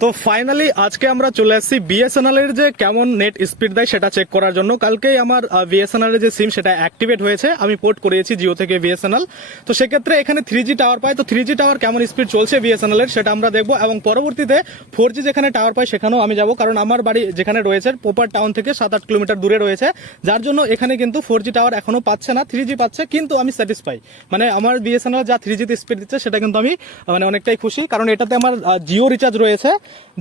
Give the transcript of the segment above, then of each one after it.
তো ফাইনালি আজকে আমরা চলে আসছি বিএসএনএল এর যে কেমন নেট স্পিড দেয় সেটা চেক করার জন্য। কালকেই আমার বিএসএনএল এর যে সিম সেটা অ্যাক্টিভেট হয়েছে, আমি পোর্ট করিয়েছি জিও থেকে বিএসএনএল। তো সেক্ষেত্রে এখানে 3G টাওয়ার পায়, তো 3G টাওয়ার কেমন স্পিড চলছে বিএসএনএল এর সেটা আমরা দেখবো, এবং পরবর্তীতে 4G যেখানে টাওয়ার পায় সেখানেও আমি যাব, কারণ আমার বাড়ি যেখানে রয়েছে প্রপার টাউন থেকে 7-8 কিলোমিটার দূরে রয়েছে, যার জন্য এখানে কিন্তু 4G টাওয়ার এখনো পাচ্ছে না, 3G পাচ্ছে। কিন্তু আমি স্যাটিসফাই, মানে আমার বিএসএনএল যা 3G তে স্পিড দিচ্ছে সেটা কিন্তু আমি মানে অনেকটাই খুশি, কারণ এটাতে আমার জিও রিচার্জ রয়েছে।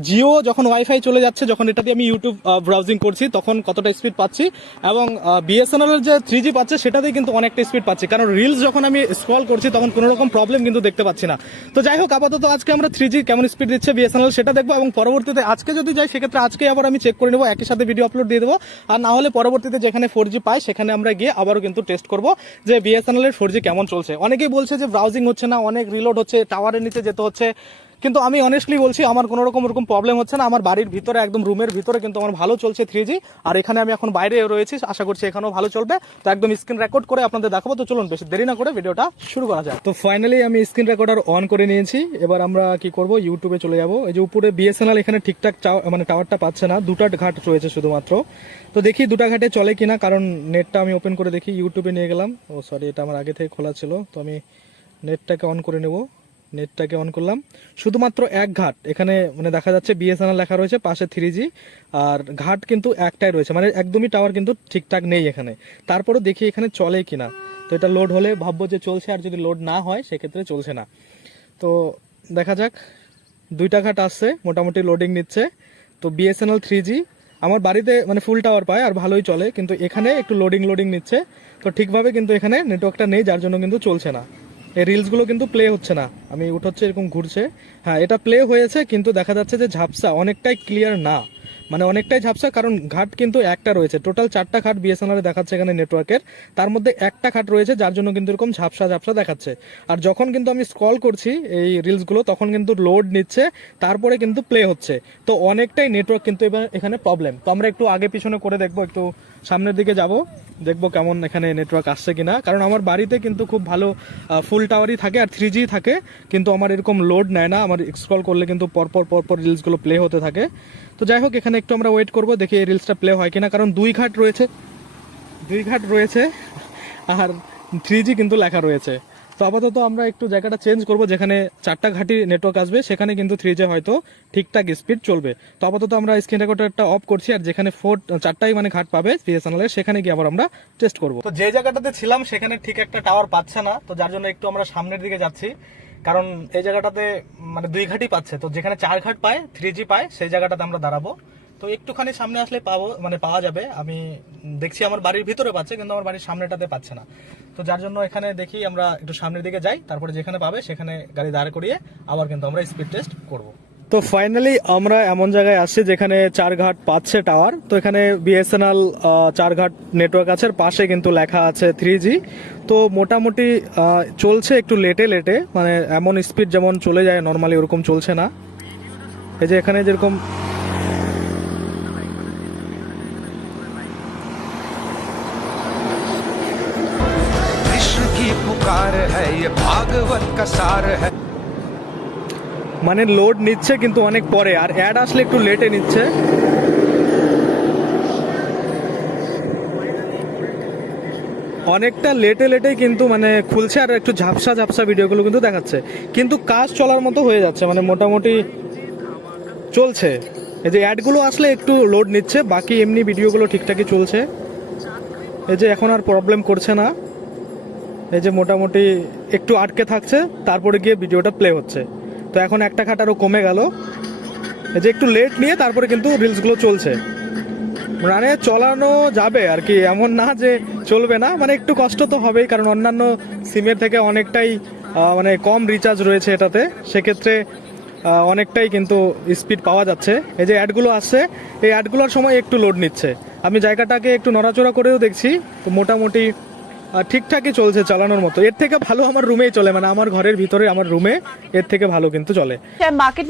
জিও যখন ওয়াইফাই চলে যাচ্ছে, যখন এটাতে আমি ইউটিউব ব্রাউজিং করছি তখন কতটা স্পিড পাচ্ছি, এবং বিএসএনএল এর যে 3G পাচ্ছে সেটাতেই কিন্তু অনেকটা স্পিড পাচ্ছি, কারণ রিলস যখন আমি স্ক্রল করছি তখন কোনো রকম প্রবলেম কিন্তু দেখতে পাচ্ছি না। তো যাই হোক, আপাতত আজকে আমরা 3G কেমন স্পিড দিচ্ছে বিএসএনএল সেটা দেখবো, এবং পরবর্তীতে আজকে যদি যাই সেক্ষেত্রে আজকে আবার আমি চেক করে নেবো, একই সাথে ভিডিও আপলোড দিয়ে দেবো। আর না হলে পরবর্তীতে যেখানে 4G পাই সেখানে আমরা গিয়ে আবারও কিন্তু টেস্ট করবো যে বিএসএনএল এর 4G কেমন চলছে। অনেকেই বলছে যে ব্রাউজিং হচ্ছে না, অনেক রিলোড হচ্ছে, টাওয়ারের নিচে যেতে হচ্ছে, কিন্তু আমি অনেস্টলি বলছি আমার কোনো রকম ওরকম প্রবলেম হচ্ছে না। আমার বাড়ির ভিতরে একদম রুমের ভিতরে কিন্তু আমার ভালো চলছে 3G, আর এখানে আমি এখন বাইরে রয়েছি, আশা করছি এখানেও ভালো চলবে। তো একদম স্ক্রিন রেকর্ড করে আপনাদের দেখাবো। তো চলুন বেশি দেরি না করে ভিডিওটা শুরু করা যায়। তো ফাইনালি আমি স্ক্রিন রেকর্ডার অন করে নিয়েছি। এবার আমরা কি করব, ইউটিউবে চলে যাব। এই যে উপরে বিএসএনএল এখানে ঠিকঠাক মানে টাওয়ারটা পাচ্ছে না, দুটা ঘাট রয়েছে শুধুমাত্র। তো দেখি দুটা ঘাটে চলে কিনা, কারণ নেটটা আমি ওপেন করে দেখি, ইউটিউবে নিয়ে গেলাম। ও সরি, এটা আমার আগে থেকে খোলা ছিল, তো আমি নেটটাকে অন করে নেব। নেটটাকে অন করলাম, শুধুমাত্র এক ঘাট এখানে মানে দেখা যাচ্ছে বিএসএনএল লেখা রয়েছে, পাশে 3G, আর ঘাট কিন্তু একটাই রয়েছে, মানে একদমই টাওয়ার কিন্তু ঠিকঠাক নেই এখানে। তারপরে দেখি এখানে চলে কিনা। তো এটা লোড হলে ভাববো যে চলছে, আর যদি লোড না হয় সেক্ষেত্রে চলছে না। তো দেখা যাক, দুইটা ঘাট আসছে, মোটামুটি লোডিং নিচ্ছে। তো বিএসএনএল 3G আমার বাড়িতে মানে ফুল টাওয়ার পায় আর ভালোই চলে, কিন্তু এখানে একটু লোডিং নিচ্ছে। তো ঠিকভাবে কিন্তু এখানে নেটওয়ার্কটা নেই, যার জন্য কিন্তু চলছে না। এই রিলসগুলো কিন্তু প্লে হচ্ছে না, আমি উঠাচ্ছে এরকম ঘুরছে। হ্যাঁ, এটা প্লে হয়েছে, কিন্তু দেখা যাচ্ছে যে ঝাপসা, অনেকটাই ক্লিয়ার না, মানে অনেকটাই ঝাপসা, কারণ ঘাট কিন্তু একটা রয়েছে। টোটাল 4টা ঘাট বিএসএনএল দেখাচ্ছে এখানে নেটওয়ার্কের, তার মধ্যে একটা ঘাট রয়েছে, যার জন্য কিন্তু এরকম ঝাপসা ঝাপসা দেখাচ্ছে। আর যখন কিন্তু আমি স্ক্রল করছি এই রিলসগুলো তখন কিন্তু লোড নিচ্ছে, তারপরে কিন্তু প্লে হচ্ছে। তো অনেকটাই নেটওয়ার্ক কিন্তু এবার এখানে প্রবলেম। তো আমরা একটু আগে পিছনে করে দেখবো, একটু সামনের দিকে যাব, দেখবো কেমন এখানে নেটওয়ার্ক আসছে কিনা। কারণ আমার বাড়িতে কিন্তু খুব ভালো ফুল টাওয়ারই থাকে আর 3G থাকে, কিন্তু আমার এরকম লোড নেয় না। আমার স্ক্রল করলে কিন্তু পরপর রিলসগুলো প্লে হতে থাকে। তো যাই হোক, এখানে একটু আমরা ওয়েট করবো, দেখি এই রিলসটা প্লে হয় কিনা, কারণ দুই ঘাট রয়েছে আর 3G কিন্তু লেখা রয়েছে। তো আপাতত আমরা একটু জায়গাটা চেঞ্জ করব, যেখানে 4টা ঘাটি নেটওয়ার্ক আসবে সেখানে কিন্তু 3G হয়তো ঠিকঠাক স্পিড চলবে। তো আপাতত আমরা স্ক্রিন রেকর্ডারটা অফ করছি, আর যেখানে 4টাই মানে ঘাট পাবে বিএসএনএল এর সেখানে গিয়ে আবার আমরা টেস্ট করব। তো যে জায়গাটাতে ছিলাম সেখানে ঠিক একটা টাওয়ার পাচ্ছে না, তো যার জন্য একটু আমরা সামনের দিকে যাচ্ছি, কারণ এই জায়গাটাতে মানে 2 ঘাটই পাচ্ছে। তো যেখানে 4 ঘাট পায় 3G পায় সেই জায়গাটাতে আমরা দাঁড়াবো। তো একটুখানি সামনে আসলে পাবো, মানে পাওয়া যাবে। আমি দেখছি আমার বাড়ির ভিতরে পাচ্ছে, কিন্তু আমার বাড়ির সামনেটাতে পাচ্ছে না। তো যার জন্য এখানে দেখি আমরা একটু সামনের দিকে যাই, তারপরে যেখানে পাবে সেখানে গাড়ি দাঁড় করিয়ে আবার কিন্তু আমরা স্পিড টেস্ট করব। তো ফাইনালি আমরা এমন জায়গায় আসছি যেখানে 4 ঘাট পাচ্ছে টাওয়ার। তো এখানে বিএসএনএল 4 ঘাট নেটওয়ার্ক আছে, পাশে কিন্তু লেখা আছে 3G। তো মোটামুটি চলছে একটু লেটে, মানে এমন স্পিড যেমন চলে যায় নর্মালি ওরকম চলছে না। এই যে এখানে যেরকম মানে লোড নিচ্ছে কিন্তু অনেক পরে, আর অ্যাড আসলে একটু লেটে নিচ্ছে। অনেকটা লেটেই কিন্তু মানে খুলছে, আর একটু ঝাপসা ভিডিওগুলো কিন্তু দেখাচ্ছে, কিন্তু কাজ চলার মতো হয়ে যাচ্ছে, মানে মোটামুটি চলছে। এই যে অ্যাডগুলো আসলে একটু লোড নিচ্ছে, বাকি এমনি ভিডিওগুলো ঠিকঠাকই চলছে। এই যে এখন আর প্রবলেম করছে না, এই যে মোটামুটি একটু আটকে থাকছে, তারপরে গিয়ে ভিডিওটা প্লে হচ্ছে। তো এখন একটা ঘাট আরও কমে গেল, এই যে একটু লেট নিয়ে তারপরে কিন্তু রিলসগুলো চলছে। মানে চলানো যাবে আর কি, এমন না যে চলবে না, মানে একটু কষ্ট তো হবেই, কারণ অন্যান্য সিমের থেকে অনেকটাই মানে কম রিচার্জ রয়েছে এটাতে, সেক্ষেত্রে অনেকটাই কিন্তু স্পিড পাওয়া যাচ্ছে। এই যে অ্যাডগুলো আসছে, এই অ্যাডগুলোর সময় একটু লোড নিচ্ছে। আমি জায়গাটাকে একটু নড়াচড়া করেও দেখছি, তো মোটামুটি ঠিকঠাকই চলছে, চালানোর মতো। এর থেকে ভালো আমার রুমেই চলে, মানে আমার ঘরের ভিতরে আমার রুমে এর থেকে ভালো কিন্তু চলে। মার্কেট